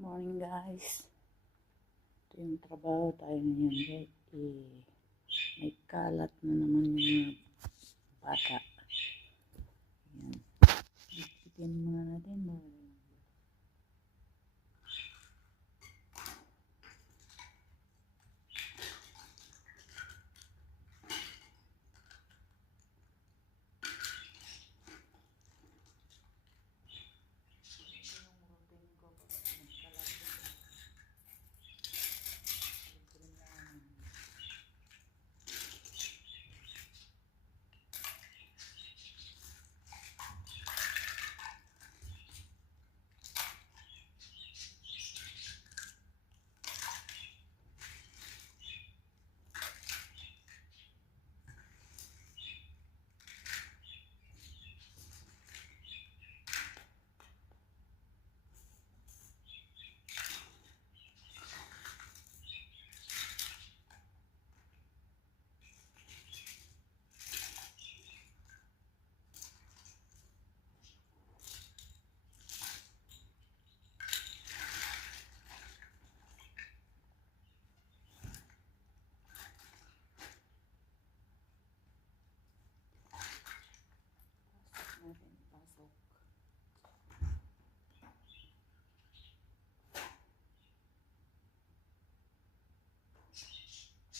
Morning guys. Ito yung trabaho tayo ngayon. Eh, may kalat na naman yung mga bata. Ayan. Bigyan muna natin. Mga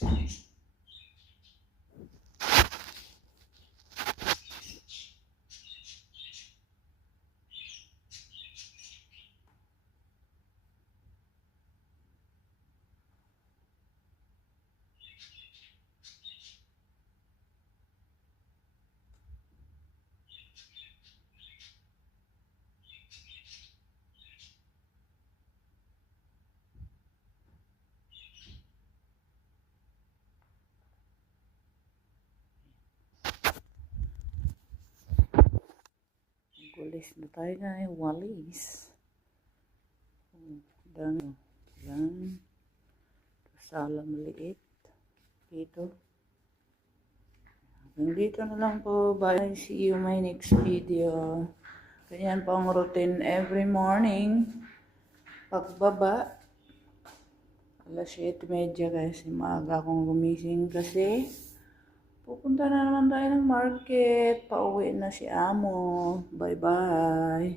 changed Walis na tayo na walis. Dami. Yan. Kasala maliit. Dito. Hanggang dito na lang po. Bye. See you my next video. Ganyan po ang routine every morning. Pagbaba. Alas 7.30 kasi maaga akong gumising kasi pupunta na naman tayo ng market. Pauwi na si Amo. Bye-bye.